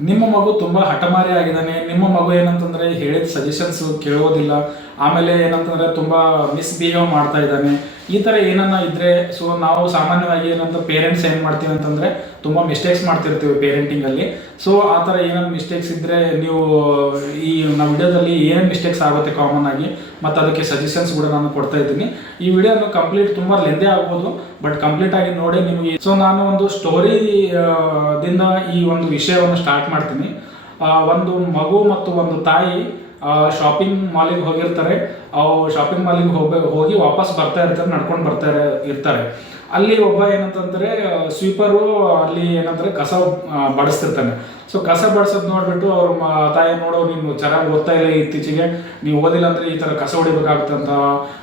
ನಿಮ್ಮ ಮಗು ತುಂಬ ಹಠಮಾರಿ ಆಗಿದ್ದಾನೆ. ನಿಮ್ಮ ಮಗು ಏನಂತಂದ್ರೆ ಹೇಳಿದ ಸಜೆಷನ್ಸ್ ಕೇಳೋದಿಲ್ಲ. ಆಮೇಲೆ ಏನಂತಂದ್ರೆ ತುಂಬ ಮಿಸ್ಬಿಹೇವ್ ಮಾಡ್ತಾ ಇದ್ದಾನೆ. ಈ ಥರ ಏನನ್ನ ಇದ್ರೆ ಸೊ ನಾವು ಸಾಮಾನ್ಯವಾಗಿ ಏನಂತ ಪೇರೆಂಟ್ಸ್ ಏನು ಮಾಡ್ತೀವಿ ಅಂತಂದರೆ, ತುಂಬ ಮಿಸ್ಟೇಕ್ಸ್ ಮಾಡ್ತಿರ್ತೀವಿ ಪೇರೆಂಟಿಂಗ್ ಅಲ್ಲಿ. ಸೊ ಆ ಥರ ಏನಾದ್ರು ಮಿಸ್ಟೇಕ್ಸ್ ಇದ್ರೆ ನೀವು ಈ ನಮ್ಮ ವಿಡಿಯೋದಲ್ಲಿ ಏನೇನು ಮಿಸ್ಟೇಕ್ಸ್ ಆಗುತ್ತೆ ಕಾಮನ್ ಆಗಿ, ಮತ್ತು ಅದಕ್ಕೆ ಸಜೆಷನ್ಸ್ ಕೂಡ ನಾನು ಕೊಡ್ತಾ ಇದ್ದೀನಿ. ಈ ವಿಡಿಯೋನು ಕಂಪ್ಲೀಟ್ ತುಂಬ ಲೆಂದೇ ಆಗ್ಬೋದು ಬಟ್ ಕಂಪ್ಲೀಟ್ ಆಗಿ ನೋಡಿ ನಿಮಗೆ ಸೊ ನಾನು ಒಂದು ಸ್ಟೋರಿ ದಿಂದ ಈ ಒಂದು ವಿಷಯವನ್ನು ಸ್ಟಾರ್ಟ್ ಮಾಡ್ತೀನಿ. ಒಂದು ಮಗು ಮತ್ತು ಒಂದು ತಾಯಿ ಶಾಪಿಂಗ್ ಮಾಲಿಗೆ ಹೋಗಿರ್ತಾರೆ. ಶಾಪಿಂಗ್ ಮಾಲಿಗೆ ಹೋಗಿ ಹೋಗಿ ವಾಪಸ್ ಬರ್ತಾ ಇರ್ತಾರೆ, ನಡ್ಕೊಂಡು ಬರ್ತಾ ಇರ- ಇರ್ತಾರೆ. ಅಲ್ಲಿ ಒಬ್ಬ ಏನಂತಂದ್ರೆ ಸ್ವೀಪರು ಅಲ್ಲಿ ಏನಂತಾರೆ ಕಸ ಬಡಿಸ್ತಿರ್ತಾನೆ. ಸೊ ಕಸ ಬಡಿಸೋದು ನೋಡ್ಬಿಟ್ಟು ಅವ್ರ ತಾಯಿ ನೋಡೋ, ನೀನು ಚೆನ್ನಾಗಿ ಓದ್ತಾ ಇಲ್ಲ ಇತ್ತೀಚೆಗೆ, ನೀವು ಓದಿಲ್ಲ ಅಂದ್ರೆ ಈ ತರ ಕಸ ಹೊಡಿಬೇಕಾಗ್ತಂತ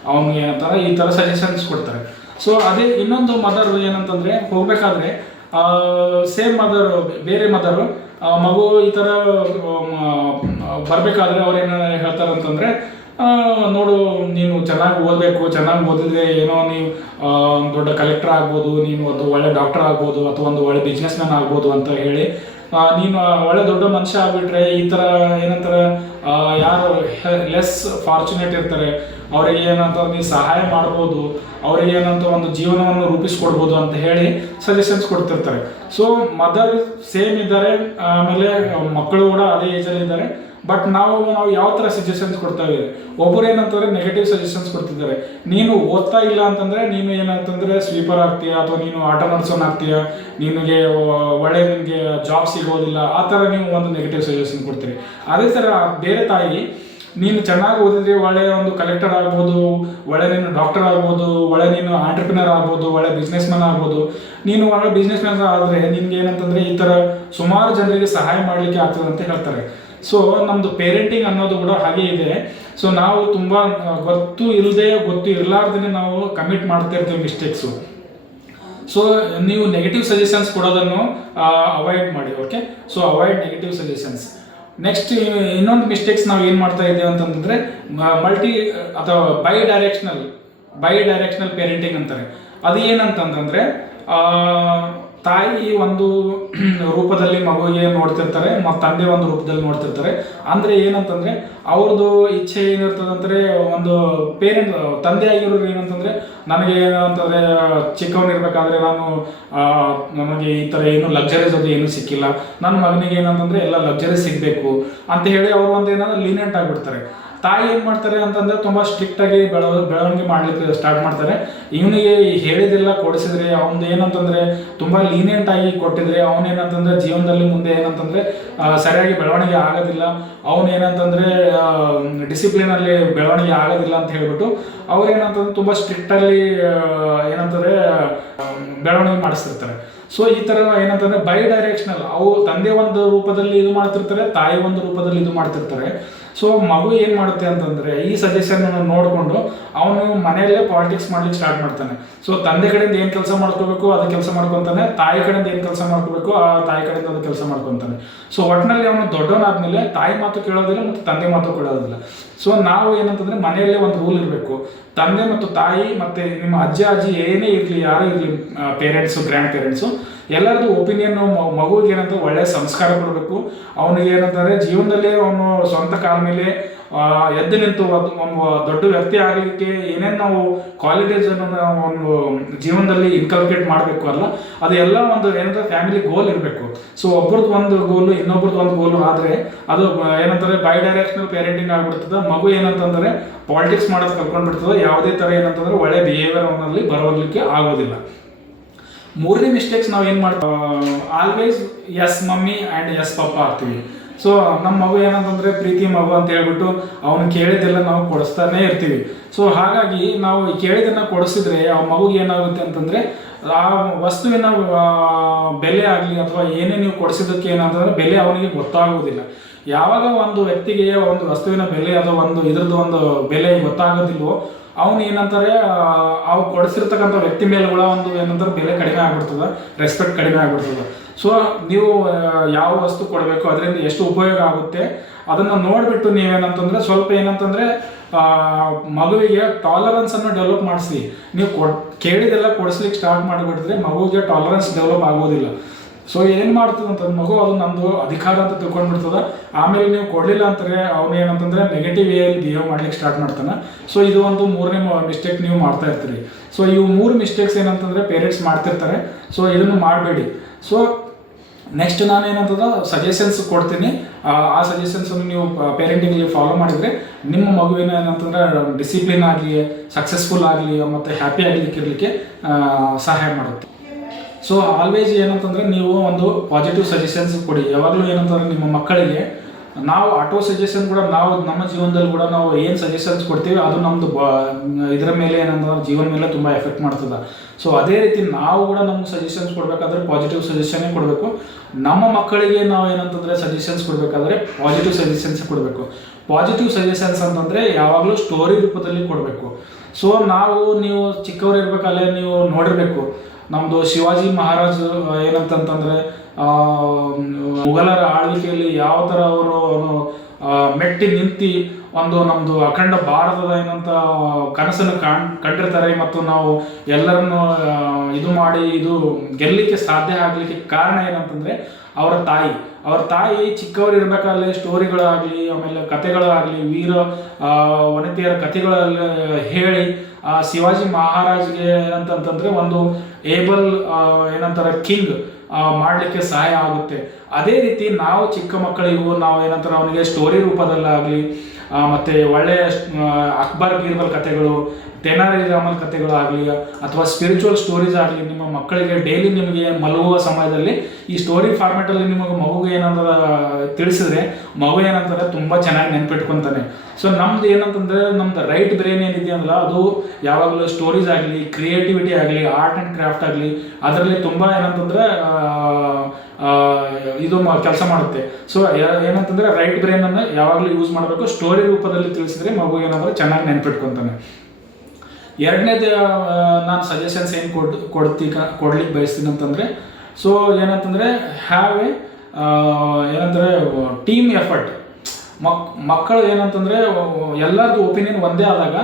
ಅವ್ನಿಗೆ ಏನಂತಾರೆ, ಈ ತರ ಸಜೆಷನ್ಸ್ ಕೊಡ್ತಾರೆ. ಸೊ ಅದೇ ಇನ್ನೊಂದು ಮದರ್ ಏನಂತಂದ್ರೆ ಹೋಗ್ಬೇಕಾದ್ರೆ ಸೇಮ್ ಮದರ್ ಬೇರೆ ಮದರು ಮಗು ಈ ಥರ ಬರಬೇಕಾದ್ರೆ ಅವ್ರು ಏನು ಹೇಳ್ತಾರೆ ಅಂತಂದ್ರೆ ನೋಡು, ನೀನು ಚೆನ್ನಾಗಿ ಓದಬೇಕು, ಚೆನ್ನಾಗಿ ಓದಿದ್ರೆ ಏನೋ ನೀವು ದೊಡ್ಡ ಕಲೆಕ್ಟರ್ ಆಗ್ಬೋದು, ನೀನು ಒಂದು ಒಳ್ಳೆ ಡಾಕ್ಟರ್ ಆಗ್ಬೋದು, ಅಥವಾ ಒಂದು ಒಳ್ಳೆ ಬಿಸ್ನೆಸ್ ಮ್ಯಾನ್ ಆಗ್ಬೋದು ಅಂತ ಹೇಳಿ ನೀನು ಒಳ್ಳೆ ದೊಡ್ಡ ಮನುಷ್ಯ ಆಗ್ಬಿಟ್ರೆ ಈ ಥರ ಏನಂತಾರೆ ಯಾರು ಲೆಸ್ ಫಾರ್ಚುನೇಟ್ ಇರ್ತಾರೆ ಅವರಿಗೆ ಏನಂತ ನೀವು ಸಹಾಯ ಮಾಡ್ಬೋದು, ಅವರಿಗೆ ಏನಂತ ಒಂದು ಜೀವನವನ್ನು ರೂಪಿಸ್ಕೊಡ್ಬೋದು ಅಂತ ಹೇಳಿ ಸಜೆಷನ್ಸ್ ಕೊಡ್ತಿರ್ತಾರೆ. ಸೊ ಮದರ್ ಸೇಮ್ ಇದ್ದಾರೆ, ಆಮೇಲೆ ಮಕ್ಕಳು ಕೂಡ ಅದೇ ಏಜಲ್ಲಿ ಇದ್ದಾರೆ. ಬಟ್ ನಾವು ನಾವು ಯಾವ ಥರ ಸಜೆಷನ್ಸ್ ಕೊಡ್ತಾ ಇದ್ದೀವಿ? ಒಬ್ಬರು ಏನಂತಂದ್ರೆ ನೆಗೆಟಿವ್ ಸಜೆಷನ್ಸ್ ಕೊಡ್ತಿದ್ದಾರೆ. ನೀನು ಓದ್ತಾ ಇಲ್ಲ ಅಂತಂದ್ರೆ ನೀನು ಏನಂತಂದರೆ ಸ್ವೀಪರ್ ಆಗ್ತೀಯ ಅಥವಾ ನೀನು ಆಟೋ ನಡ್ಸೋನ್ ಆಗ್ತೀಯ? ನಿನಗೆ ಒಳ್ಳೆ ನಿಮಗೆ ಜಾಬ್ ಸಿಗೋದಿಲ್ಲ. ಆ ಥರ ನೀವು ಒಂದು ನೆಗೆಟಿವ್ ಸಜೆಷನ್ ಕೊಡ್ತೀರಿ. ಅದೇ ಥರ ಬೇರೆ ತಾಯಿ ನೀನು ಚೆನ್ನಾಗಿ ಓದಿದ್ರೆ ಒಳ್ಳೆಯ ಒಂದು ಕಲೆಕ್ಟರ್ ಆಗ್ಬೋದು, ಒಳ್ಳೆ ನೀನು ಡಾಕ್ಟರ್ ಆಗ್ಬೋದು, ಒಳ್ಳೆ ನೀನು ಆಂಟ್ರಪ್ರಿನರ್ ಆಗ್ಬೋದು, ಒಳ್ಳೆ ಬಿಸ್ನೆಸ್ ಮ್ಯಾನ್ ಆಗ್ಬೋದು. ನೀನು ಒಳ್ಳೆ ಬಿಸ್ನೆಸ್ ಮ್ಯಾನ್ ಆದರೆ ನಿನ್ಗೆ ಏನಂತಂದ್ರೆ ಈ ಥರ ಸುಮಾರು ಜನರಿಗೆ ಸಹಾಯ ಮಾಡಲಿಕ್ಕೆ ಆಗ್ತದೆ ಅಂತ ಹೇಳ್ತಾರೆ. ಸೊ ನಮ್ಮದು ಪೇರೆಂಟಿಂಗ್ ಅನ್ನೋದು ಕೂಡ ಹಾಗೆ ಇದೆ. ಸೊ ನಾವು ತುಂಬ ಗೊತ್ತು ಇಲ್ಲದೆ ಗೊತ್ತು ಇರಲಾರ್ದೇ ನಾವು ಕಮಿಟ್ ಮಾಡ್ತಾ ಇರ್ತೀವಿ ಮಿಸ್ಟೇಕ್ಸು ಸೊ ನೀವು ನೆಗೆಟಿವ್ ಸಜೆಷನ್ಸ್ ಕೊಡೋದನ್ನು ಅವಾಯ್ಡ್ ಮಾಡಿ okay so avoid negative suggestions next ಇನ್ನೊಂದು ಮಿಸ್ಟೇಕ್ಸ್ ನಾವು ಏನು ಮಾಡ್ತಾ ಇದ್ದೇವೆ ಅಂತಂದ್ರೆ ಮಲ್ಟಿ ಅಥವಾ bi directional bi directional parenting ಅಂತಾರೆ. ಅದು ಏನಂತಂದ್ರೆ ಆ, ತಾಯಿ ಒಂದು ರೂಪದಲ್ಲಿ ಮಗುವಿಗೆ ನೋಡ್ತಿರ್ತಾರೆ, ಮತ್ತು ತಂದೆ ಒಂದು ರೂಪದಲ್ಲಿ ನೋಡ್ತಿರ್ತಾರೆ. ಅಂದ್ರೆ ಏನಂತಂದ್ರೆ ಅವ್ರದ್ದು ಇಚ್ಛೆ ಏನಿರ್ತದಂದ್ರೆ ಒಂದು ಪೇರೆಂಟ್ ತಂದೆ ಆಗಿರೋರು ಏನಂತಂದ್ರೆ, ನನಗೆ ಏನಂತಂದ್ರೆ ಚಿಕ್ಕವನಿರ್ಬೇಕಾದ್ರೆ ನಾನು ನಮಗೆ ಈ ಥರ ಏನು ಲಕ್ಸರೀಸ್ ಅದು ಏನು ಸಿಕ್ಕಿಲ್ಲ. ನನ್ನ ಮಗನಿಗೆ ಏನಂತಂದ್ರೆ, ಎಲ್ಲ ಲಕ್ಸರಿ ಸಿಗಬೇಕು. ಅಂತ ಹೇಳಿ ಅವರು ಒಂದು ಏನಾದ್ರು ಲೀನೆಂಟ್ ಆಗಿಬಿಡ್ತಾರೆ. ತಾಯಿ ಏನು ಮಾಡ್ತಾರೆ ಅಂತಂದ್ರೆ ತುಂಬಾ ಸ್ಟ್ರಿಕ್ಟ್ ಆಗಿ ಬೆಳ, ಬೆಳವಣಿಗೆ ಮಾಡ್ಲಿಕ್ಕೆ ಸ್ಟಾರ್ಟ್ ಮಾಡ್ತಾರೆ. ಇವನಿಗೆ ಹೇಳಿದೆಲ್ಲ ಕೊಡಿಸಿದ್ರೆ, ಅವ್ನ್ದು ಏನಂತಂದ್ರೆ ತುಂಬಾ ಲೀನಿಯಂಟ್ ಆಗಿ ಕೊಟ್ಟಿದ್ರೆ, ಅವನ್ ಏನಂತಂದ್ರೆ ಜೀವನದಲ್ಲಿ ಮುಂದೆ ಏನಂತಂದ್ರೆ ಸರಿಯಾಗಿ ಬೆಳವಣಿಗೆ ಆಗೋದಿಲ್ಲ. ಅವನ್ ಏನಂತಂದ್ರೆ ಡಿಸಿಪ್ಲಿನ್ ಅಲ್ಲಿ ಬೆಳವಣಿಗೆ ಆಗೋದಿಲ್ಲ ಅಂತ ಹೇಳ್ಬಿಟ್ಟು ಅವ್ರು ಏನಂತಂದ್ರೆ ತುಂಬಾ ಸ್ಟ್ರಿಕ್ಟ್ ಅಲ್ಲಿ ಏನಂತಂದ್ರೆ ಬೆಳವಣಿಗೆ ಮಾಡಿಸ್ತಿರ್ತಾರೆ. ಸೊ ಈ ತರ ಏನಂತಂದ್ರೆ ಬೈ ಡೈರೆಕ್ಷನಲ್ ಅವು ತಂದೆ ಒಂದು ರೂಪದಲ್ಲಿ ಇದು ಮಾಡ್ತಿರ್ತಾರೆ, ತಾಯಿ ಒಂದು ರೂಪದಲ್ಲಿ ಇದು ಮಾಡ್ತಿರ್ತಾರೆ. ಸೊ ಮಗು ಏನು ಮಾಡುತ್ತೆ ಅಂತಂದ್ರೆ ಈ ಸಜೆಷನ್ ನೋಡಿಕೊಂಡು ಅವನು ಮನೆಯಲ್ಲೇ ಪಾಲಿಟಿಕ್ಸ್ ಮಾಡ್ಲಿಕ್ಕೆ ಸ್ಟಾರ್ಟ್ ಮಾಡ್ತಾನೆ. ಸೊ ತಂದೆ ಕಡೆಯಿಂದ ಏನು ಕೆಲಸ ಮಾಡ್ಕೋಬೇಕು, ಅದು ಕೆಲಸ ಮಾಡ್ಕೊತಾನೆ. ತಾಯಿ ಕಡೆಯಿಂದ ಏನು ಕೆಲಸ ಮಾಡ್ಕೋಬೇಕು, ಆ ತಾಯಿ ಕಡೆಯಿಂದ ಅದು ಕೆಲಸ ಮಾಡ್ಕೊತಾನೆ. ಸೊ ಒಟ್ಟಿನಲ್ಲಿ ಅವನು ದೊಡ್ಡವನಾದ್ಮೇಲೆ ತಾಯಿ ಮಾತು ಕೇಳೋದಿಲ್ಲ ಮತ್ತು ತಂದೆ ಮಾತು ಕೇಳೋದಿಲ್ಲ. ಸೊ ನಾವು ಏನಂತಂದ್ರೆ ಮನೆಯಲ್ಲೇ ಒಂದು ರೂಲ್ ಇರಬೇಕು. ತಂದೆ ಮತ್ತು ತಾಯಿ ಮತ್ತೆ ನಿಮ್ಮ ಅಜ್ಜ, ಅಜ್ಜಿ ಏನೇ ಇರಲಿ, ಯಾರೇ ಇರಲಿ ಪೇರೆಂಟ್ಸು ಗ್ರ್ಯಾಂಡ್ ಪೇರೆಂಟ್ಸು ಎಲ್ಲರದ್ದು ಒಪಿನಿಯನ್ ಮಗುವಿಗೆ ಏನಂತ ಒಳ್ಳೆ ಸಂಸ್ಕಾರ ಕೊಡಬೇಕು. ಅವನಿಗೆ ಏನಂತಂದರೆ ಜೀವನದಲ್ಲಿ ಅವನು ಸ್ವಂತ ಕಾಲ ಮೇಲೆ ಎದ್ದು ನಿಂತು ಒಂದು ದೊಡ್ಡ ವ್ಯಕ್ತಿ ಆಗಲಿಕ್ಕೆ ಏನೇನು ನಾವು ಕ್ವಾಲಿಟೀಸ್ ಅನ್ನು ನಾವು ಒಂದು ಜೀವನದಲ್ಲಿ ಇನ್ಕಲ್ಕೇಟ್ ಮಾಡಬೇಕು ಅಲ್ಲ ಅದು ಎಲ್ಲ ಒಂದು ಏನಂದ್ರೆ ಫ್ಯಾಮಿಲಿ ಗೋಲ್ ಇರಬೇಕು. ಸೊ ಒಬ್ರದ್ದು ಒಂದು ಗೋಲು ಇನ್ನೊಬ್ರದ್ದು ಒಂದು ಗೋಲು ಆದರೆ ಅದು ಏನಂತಾರೆ ಬೈ ಡೈರೆಕ್ಷನಲ್ ಪೇರೆಂಟಿಂಗ್ ಆಗಿಬಿಡ್ತದೆ. ಮಗು ಏನಂತಂದ್ರೆ ಪಾಲಿಟಿಕ್ಸ್ ಮಾಡೋದು ಕಲ್ಕೊಂಡ್ಬಿಡ್ತದೆ ಯಾವುದೇ ಥರ ಏನಂತಂದ್ರೆ ಒಳ್ಳೆ ಬಿಹೇವಿಯರ್ ಅವನಲ್ಲಿ ಬರೋದಕ್ಕೆ ಆಗೋದಿಲ್ಲ. ಮೂರನೇ ಮಿಸ್ಟೇಕ್ಸ್ ನಾವು ಏನು ಮಾಡ್ತೀವಿ always yes mummy and yes papa ಆಗ್ತೀವಿ. ಸೊ ನಮ್ಮ ಮಗು ಏನಂತಂದ್ರೆ ಪ್ರೀತಿ ಮಗು ಅಂತ ಹೇಳ್ಬಿಟ್ಟು ಅವನು ಕೇಳಿದ್ದೆಲ್ಲ ನಾವು ಕೊಡಿಸ್ತಾನೆ ಇರ್ತೀವಿ. ಸೊ ಹಾಗಾಗಿ ನಾವು ಕೇಳಿದ್ದನ್ನು ಕೊಡಿಸಿದ್ರೆ ಆ ಮಗುಗೆ ಏನಾಗುತ್ತೆ ಅಂತಂದ್ರೆ ಆ ವಸ್ತುವಿನ ಬೆಲೆ ಆಗಲಿ ಅಥವಾ ಏನೇ ನೀವು ಕೊಡಿಸಿದ್ದಕ್ಕೆ ಏನಂತಂದ್ರೆ ಬೆಲೆ ಅವನಿಗೆ ಗೊತ್ತಾಗುವುದಿಲ್ಲ ಯಾವಾಗ ಒಂದು ವ್ಯಕ್ತಿಗೆ ಒಂದು ವಸ್ತುವಿನ ಬೆಲೆ ಅಥವಾ ಒಂದು ಇದ್ರದ್ದು ಒಂದು ಬೆಲೆ ಗೊತ್ತಾಗೋದಿಲ್ವೋ ಅವನು ಏನಂತಾರೆ ಅವು ಕೊಡಿಸಿರ್ತಕ್ಕಂಥ ವ್ಯಕ್ತಿ ಮೇಲೆ ಕೂಡ ಒಂದು ಏನಂತಾರೆ, ಬೆಲೆ ಕಡಿಮೆ ಆಗ್ಬಿಡ್ತದ ರೆಸ್ಪೆಕ್ಟ್ ಕಡಿಮೆ ಆಗ್ಬಿಡ್ತದ. ಸೊ ನೀವು ಯಾವ ವಸ್ತು ಕೊಡಬೇಕು, ಅದರಿಂದ ಎಷ್ಟು ಉಪಯೋಗ ಆಗುತ್ತೆ, ಅದನ್ನ ನೋಡಿಬಿಟ್ಟು ನೀವೇನಂತಂದ್ರೆ, ಸ್ವಲ್ಪ ಏನಂತಂದ್ರೆ ಮಗುವಿಗೆ ಟಾಲರೆನ್ಸ್ ಅನ್ನು ಡೆವಲಪ್ ಮಾಡಿಸಿ. ನೀವು ಕೊಡ್, ಕೇಳಿದೆಲ್ಲ ಕೊಡಿಸ್ಲಿಕ್ಕೆ ಸ್ಟಾರ್ಟ್ ಮಾಡಿಬಿಟ್ರೆ ಮಗುವಿಗೆ ಟಾಲರೆನ್ಸ್ ಡೆವಲಪ್ ಆಗೋದಿಲ್ಲ. ಸೊ ಏನು ಮಾಡ್ತದೆ ಅಂತ ಮಗು ಅದು ನಮ್ದು ಅಧಿಕಾರ ಅಂತ ತಿಳ್ಕೊಂಡ್ಬಿಡ್ತದ. ಆಮೇಲೆ ನೀವು ಕೊಡಲಿಲ್ಲ ಅಂತಾರೆ ಅವನು ಏನಂತಂದ್ರೆ ನೆಗೆಟಿವ್ ವೇಯಲ್ಲಿ ಬಿಹೇವ್ ಮಾಡ್ಲಿಕ್ಕೆ ಸ್ಟಾರ್ಟ್ ಮಾಡ್ತಾನೆ. ಸೊ ಇದು ಒಂದು ಮೂರನೇ ಮಿಸ್ಟೇಕ್ ನೀವು ಮಾಡ್ತಾ ಇರ್ತೀರಿ. ಸೊ ಇವು ಮೂರು ಮಿಸ್ಟೇಕ್ಸ್ ಏನಂತಂದ್ರೆ ಪೇರೆಂಟ್ಸ್ ಮಾಡ್ತಿರ್ತಾರೆ. ಸೊ ಇದನ್ನು ಮಾಡಬೇಡಿ. ಸೊ ನೆಕ್ಸ್ಟ್ ನಾನು ಏನಂತದ ಸಜೆಷನ್ಸ್ ಕೊಡ್ತೀನಿ. ಆ, ಸಜೆಷನ್ಸನ್ನು ಸಜೆಷನ್ಸ್ ನೀವು ಪೇರೆಂಟಿಂಗ್ ಫಾಲೋ ಮಾಡಿದರೆ ನಿಮ್ಮ ಮಗುವಿನ ಏನಂತಂದ್ರೆ ಡಿಸಿಪ್ಲಿನ್ ಆಗಲಿ ಸಕ್ಸಸ್ಫುಲ್ ಆಗಲಿ ಮತ್ತು ಹ್ಯಾಪಿ ಆಗಲಿಕ್ಕೆ ಇರಲಿಕ್ಕೆ ಸಹಾಯ ಮಾಡುತ್ತೆ. ಸೊ ಆಲ್ವೇಸ್ ಏನಂತಂದ್ರೆ ನೀವು ಒಂದು ಪಾಸಿಟಿವ್ ಸಜೆಷನ್ಸ್ ಕೊಡಿ. ಯಾವಾಗಲೂ ಏನಂತಂದ್ರೆ ನಿಮ್ಮ ಮಕ್ಕಳಿಗೆ ನಾವು ಆಟೋ ಸಜೆಷನ್ ಕೂಡ ನಾವು ನಮ್ಮ ಜೀವನದಲ್ಲಿ ಕೂಡ ನಾವು ಏನು ಸಜೆಷನ್ಸ್ ಕೊಡ್ತೀವಿ, ಅದು ನಮ್ಮದು ಇದರ ಮೇಲೆ ಏನಂತಂದ್ರೆ ಜೀವನ ಮೇಲೆ ತುಂಬ ಎಫೆಕ್ಟ್ ಮಾಡ್ತದೆ. ಸೊ ಅದೇ ರೀತಿ ನಾವು ಕೂಡ ನಮ್ಗೆ ಸಜೆಷನ್ಸ್ ಕೊಡಬೇಕಾದ್ರೆ ಪಾಸಿಟಿವ್ ಸಜೆಷನ್ನೇ ಕೊಡಬೇಕು. ನಮ್ಮ ಮಕ್ಕಳಿಗೆ ನಾವು ಏನಂತಂದರೆ ಸಜೆಷನ್ಸ್ ಕೊಡಬೇಕಾದ್ರೆ ಪಾಸಿಟಿವ್ ಸಜೆಷನ್ಸ್ ಕೊಡಬೇಕು. ಪಾಸಿಟಿವ್ ಸಜೆಷನ್ಸ್ ಅಂತಂದರೆ ಯಾವಾಗಲೂ ಸ್ಟೋರಿ ರೂಪದಲ್ಲಿ ಕೊಡಬೇಕು. ಸೊ ನಾವು ನೀವು ಚಿಕ್ಕವರು ಇರಬೇಕಲ್ಲೇ ನೀವು ನೋಡಿರ್ಬೇಕು. ನಮ್ಮದು ಶಿವಾಜಿ ಮಹಾರಾಜ್ ಏನಂತಂತಂದ್ರೆ ಆ, ಮುಘಲರ ಆಳ್ವಿಕೆಯಲ್ಲಿ ಯಾವ ಥರ ಅವರು ಮೆಟ್ಟಿ ನಿಂತು ಒಂದು ನಮ್ಮದು ಅಖಂಡ ಭಾರತದ ಏನಂತ ಕನಸನ್ನು ಕಾಣ್, ಕಂಡಿರ್ತಾರೆ. ಮತ್ತು ನಾವು ಎಲ್ಲರನ್ನು ಇದು ಮಾಡಿ, ಇದು ಗೆಲ್ಲಲಿಕ್ಕೆ ಸಾಧ್ಯ ಆಗಲಿಕ್ಕೆ ಕಾರಣ ಏನಂತಂದ್ರೆ ಅವರ ತಾಯಿ. ಅವರ ತಾಯಿ ಚಿಕ್ಕವರು ಇರಬೇಕಾದ್ರೆ ಸ್ಟೋರಿಗಳಾಗಲಿ, ಆಮೇಲೆ ಕಥೆಗಳಾಗಲಿ, ವೀರ ವನಿತೆಯರ ಕಥೆಗಳಲ್ಲಿ ಹೇಳಿ, ಆ, ಶಿವಾಜಿ ಮಹಾರಾಜ್ಗೆ ಏನಂತಂತಂದ್ರೆ ಒಂದು ಏಬಲ್ ಏನಂತಾರೆ, ಕಿಂಗ್ ಮಾಡಲಿಕ್ಕೆ ಸಹಾಯ ಆಗುತ್ತೆ. ಅದೇ ರೀತಿ ನಾವು ಚಿಕ್ಕ ಮಕ್ಕಳಿಗೂ ನಾವು ಏನಂತಾರೆ, ಅವನಿಗೆ ಸ್ಟೋರಿ ರೂಪದಲ್ಲಾಗಲಿ ಮತ್ತು ಒಳ್ಳೆಯ ಅಕ್ಬರ್ ಬೀರ್ಬಲ್ ಕಥೆಗಳು, ತೆನಾಲಿ ರಾಮನ್ ಕಥೆಗಳು ಆಗಲಿ, ಅಥವಾ ಸ್ಪಿರಿಚುವಲ್ ಸ್ಟೋರೀಸ್ ಆಗಲಿ, ನಿಮ್ಮ ಮಕ್ಕಳಿಗೆ ಡೈಲಿ ನಿಮಗೆ ಮಲಗುವ ಸಮಯದಲ್ಲಿ ಈ ಸ್ಟೋರಿ ಫಾರ್ಮೆಟಲ್ಲಿ ನಿಮಗೆ ಮಗುಗೆ ಏನಂತ ತಿಳಿಸಿದ್ರೆ, ಮಗು ಏನಂತಾರೆ, ತುಂಬ ಚೆನ್ನಾಗಿ ನೆನ್ಪಿಟ್ಕೊಂತಾನೆ. ಸೊ ನಮ್ದು ಏನಂತಂದ್ರೆ, ನಮ್ದು ರೈಟ್ ಬ್ರೈನ್ ಏನಿದೆಯಲ್ಲ ಅದು ಯಾವಾಗಲೂ ಸ್ಟೋರೀಸ್ ಆಗಲಿ ಕ್ರಿಯೇಟಿವಿಟಿ ಆಗಲಿ ಆರ್ಟ್ ಆ್ಯಂಡ್ ಕ್ರಾಫ್ಟ್ ಆಗಲಿ, ಅದರಲ್ಲಿ ತುಂಬ ಏನಂತಂದ್ರೆ ಇದು ಕೆಲಸ ಮಾಡುತ್ತೆ. ಸೊ ಏನಂತಂದ್ರೆ ರೈಟ್ ಬ್ರೈನ್ ಅನ್ನು ಯಾವಾಗಲೂ ಯೂಸ್ ಮಾಡಬೇಕು. ಸ್ಟೋರಿ ರೂಪದಲ್ಲಿ ತಿಳಿಸಿದ್ರೆ ಮಗು ಏನಾದ್ರೂ ಚೆನ್ನಾಗಿ ನೆನ್ಪಿಟ್ಕೊಂತಾನೆ. ಎರಡನೇದು ನಾನು ಸಜೆಷನ್ಸ್ ಏನು ಕೊಡ್ ಕೊಡ್ತಿ ಕೊಡ್ಲಿಕ್ಕೆ ಬಯಸ್ತೀನಿ ಅಂತಂದರೆ ಸೊ ಏನಂತಂದರೆ ಹ್ಯಾವ್ ಎ ಏನಂದರೆ ಟೀಮ್ ಎಫರ್ಟ್ ಮಕ್, ಮಕ್ಕಳು ಏನಂತಂದ್ರೆ ಎಲ್ಲರದ್ದು ಒಪಿನಿಯನ್ ಒಂದೇ ಆದಾಗ,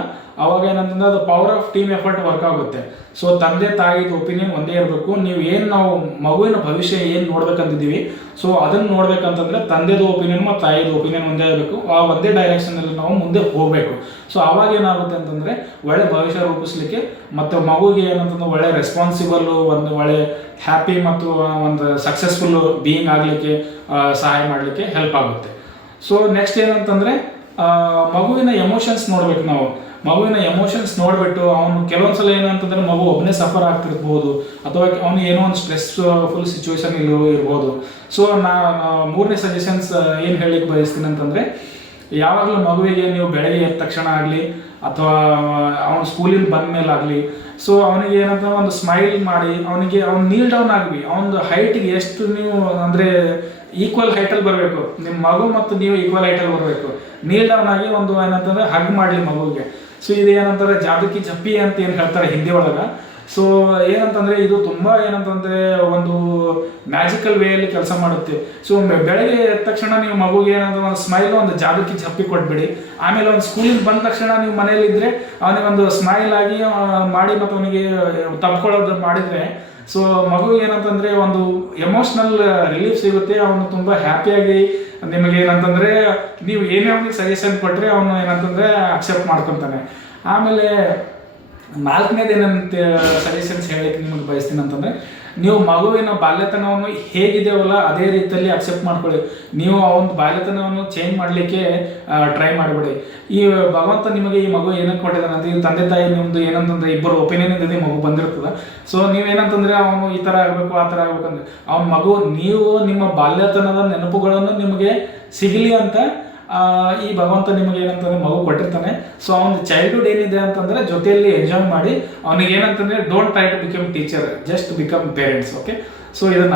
ಅವಾಗ ಏನಂತಂದ್ರೆ ಅದು power of team effort work ಆಗುತ್ತೆ. ಸೊ ತಂದೆ ತಾಯಿದು ಒಪಿನಿಯನ್ ಒಂದೇ ಇರಬೇಕು. ನೀವು ಏನು ನಾವು ಮಗುವಿನ ಭವಿಷ್ಯ ಏನು ನೋಡ್ಬೇಕಂತಿದ್ದೀವಿ ಸೊ ಅದನ್ನು ನೋಡ್ಬೇಕಂತಂದ್ರೆ ತಂದೆದು ಒಪಿನಿಯನ್ ಮತ್ತು ತಾಯಿದು ಒಪಿನಿಯನ್ ಒಂದೇ ಇರಬೇಕು. ಆ ಒಂದೇ ಡೈರೆಕ್ಷನಲ್ಲಿ ನಾವು ಮುಂದೆ ಹೋಗಬೇಕು. ಸೊ ಅವಾಗ ಏನಾಗುತ್ತೆ ಅಂತಂದರೆ, ಒಳ್ಳೆ ಭವಿಷ್ಯ ರೂಪಿಸ್ಲಿಕ್ಕೆ ಮತ್ತು ಮಗುಗೆ ಏನಂತಂದ್ರೆ ಒಳ್ಳೆ ರೆಸ್ಪಾನ್ಸಿಬಲ್ ಒಂದು ಒಳ್ಳೆ ಹ್ಯಾಪಿ ಮತ್ತು ಒಂದು ಸಕ್ಸಸ್ಫುಲ್ ಬೀಯಿಂಗ್ ಆಗಲಿಕ್ಕೆ ಸಹಾಯ ಮಾಡಲಿಕ್ಕೆ ಹೆಲ್ಪ್ ಆಗುತ್ತೆ. ಸೊ ನೆಕ್ಸ್ಟ್ ಏನಂತಂದರೆ ಮಗುವಿನ ಎಮೋಷನ್ಸ್ ನೋಡ್ಬೇಕು ನಾವು. ಮಗುವಿನ ಎಮೋಷನ್ಸ್ ನೋಡಿಬಿಟ್ಟು ಅವನು ಕೆಲವೊಂದ್ಸಲ ಏನಂತಂದ್ರೆ ಮಗು ಒಬ್ಬನೇ ಸಫರ್ ಆಗ್ತಿರ್ಬೋದು, ಅಥವಾ ಅವನು ಏನೋ ಒಂದು ಸ್ಟ್ರೆಸ್ ಫುಲ್ ಸಿಚುವೇಶನ್ ಇರೋ ಇರ್ಬೋದು. ಸೊ ನಾ ಮೂರನೇ ಸಜೆಷನ್ಸ್ ಏನು ಹೇಳಿಕ್ಕೆ ಬಯಸ್ತೀನಿ ಅಂತಂದರೆ, ಯಾವಾಗಲೂ ಮಗುವಿಗೆ ನೀವು ಬೆಳಗ್ಗೆ ಎದ್ದ ತಕ್ಷಣ ಆಗಲಿ, ಅಥವಾ, ಅವನು ಸ್ಕೂಲಿಂದ ಬಂದ ಮೇಲೆ ಆಗಲಿ ಸೊ ಅವನಿಗೆ ಏನಂತ ಒಂದು ಸ್ಮೈಲ್ ಮಾಡಿ, ಅವನಿಗೆ, ಅವ್ನು ನೀಲ್ ಡೌನ್ ಆಗಲಿ, ಅವನದು ಹೈಟಿಗೆ ಎಷ್ಟು ನೀವು, ಅಂದರೆ ಈಕ್ವಲ್ ಹೈಟಲ್ಲಿ ಬರಬೇಕು. ನಿಮ್ಮ ಮಗು ಮತ್ತು ನೀವು ಈಕ್ವಲ್ ಹೈಟಲ್ಲಿ ಬರಬೇಕು. ನೀಲ್ ಡೌನ್ ಆಗಿ ಒಂದು ಏನಂತಂದ್ರೆ ಹಗ್ ಮಾಡಲಿ ಮಗುವಿಗೆ. ಸೊ ಇದು ಏನಂತಾರೆ, ಜಾದುಕಿ ಜಪ್ಪಿ ಅಂತ ಏನು ಹೇಳ್ತಾರೆ ಹಿಂದಿ ಒಳಗೆ? ಸೊ ಏನಂತಂದ್ರೆ ಇದು ತುಂಬಾ ಏನಂತಂದ್ರೆ ಒಂದು ಮ್ಯಾಜಿಕಲ್ ವೇಯಲ್ಲಿ ಕೆಲಸ ಮಾಡುತ್ತೆ. ಸೊ ಬೆಳಗ್ಗೆ ಎದ್ದ ತಕ್ಷಣ ನೀವು ಮಗುಗೆ ಏನಂದ್ರೆ ಒಂದು ಸ್ಮೈಲ್ ಒಂದು ಜಾಗಕ್ಕೆ ಜಪ್ಪಿ ಕೊಟ್ಬಿಡಿ. ಆಮೇಲೆ ಒಂದು ಸ್ಕೂಲಿಂದ ಬಂದ ತಕ್ಷಣ ನೀವು ಮನೆಯಲ್ಲಿ ಇದ್ರೆ ಅವನಿಗೆ ಒಂದು ಸ್ಮೈಲ್ ಆಗಿ ಮಾಡಿ ಮತ್ತು ಅವನಿಗೆ ತಪ್ಕೊಳ್ಳೋದು ಮಾಡಿದ್ರೆ ಸೊ ಮಗು ಏನಂತಂದ್ರೆ ಒಂದು ಎಮೋಷ್ನಲ್ ರಿಲೀಫ್ ಸಿಗುತ್ತೆ. ಅವನು ತುಂಬಾ ಹ್ಯಾಪಿಯಾಗಿ ನಿಮಗೆ ಏನಂತಂದ್ರೆ ನೀವು ಏನೇ ಅವನಿಗೆ ಸಜೆಷನ್ ಕೊಟ್ಟರೆ ಅವನು ಏನಂತಂದ್ರೆ ಅಕ್ಸೆಪ್ಟ್ ಮಾಡ್ಕೊತಾನೆ. ಆಮೇಲೆ ನಾಲ್ಕನೇದು ಏನಂತ ಸಜೆಷನ್ಸ್ ಹೇಳಕ್ಕೆ ನಿಮಗೆ ಬಯಸ್ತೀನಿ ಅಂತಂದ್ರೆ, ನೀವು ಮಗುವಿನ ಬಾಲ್ಯತನವನ್ನು ಹೇಗಿದೆವಲ್ಲ ಅದೇ ರೀತಿಯಲ್ಲಿ ಅಕ್ಸೆಪ್ಟ್ ಮಾಡ್ಕೊಳ್ಳಿ. ನೀವು ಆ ಒಂದು ಬಾಲ್ಯತನವನ್ನು ಚೇಂಜ್ ಮಾಡಲಿಕ್ಕೆ ಟ್ರೈ ಮಾಡಬೇಡಿ. ಈ ಭಗವಂತ ನಿಮಗೆ ಈ ಮಗು ಏನಕ್ಕೆ ಕೊಟ್ಟಿದ್ದಾನೆ ಈ ತಂದೆ ತಾಯಿ ನಿಮ್ಮದು ಏನಂತಂದ್ರೆ ಇಬ್ಬರು ಒಪಿನಿಯನ್ ಇದ್ದದೆ ಮಗು ಬಂದಿರ್ತದೆ. ಸೊ ನೀವೇನಂತಂದ್ರೆ ಅವನು ಈ ಥರ ಆಗಬೇಕು, ಆ ಥರ ಆಗಬೇಕಂದ್ರೆ, ಅವನ ಮಗು ನೀವು ನಿಮ್ಮ ಬಾಲ್ಯತನದ ನೆನಪುಗಳನ್ನು ನಿಮಗೆ ಸಿಗಲಿ ಅಂತ ಈ ಭಗವಂತ ನಿಮಗೆ ಏನಂತಂದ್ರೆ ಮಗು ಕೊಟ್ಟಿರ್ತಾನೆ. ಸೊ ಅವನ ಚೈಲ್ಡ್ಹುಡ್ ಏನಿದೆ ಅಂತಂದ್ರೆ ಜೊತೆಯಲ್ಲಿ ಎಂಜಾಯ್ ಮಾಡಿ ಅವನಿಗೆ ಏನಂತಂದ್ರೆ don't try to become teacher just become parents okay so ಇದನ್ನ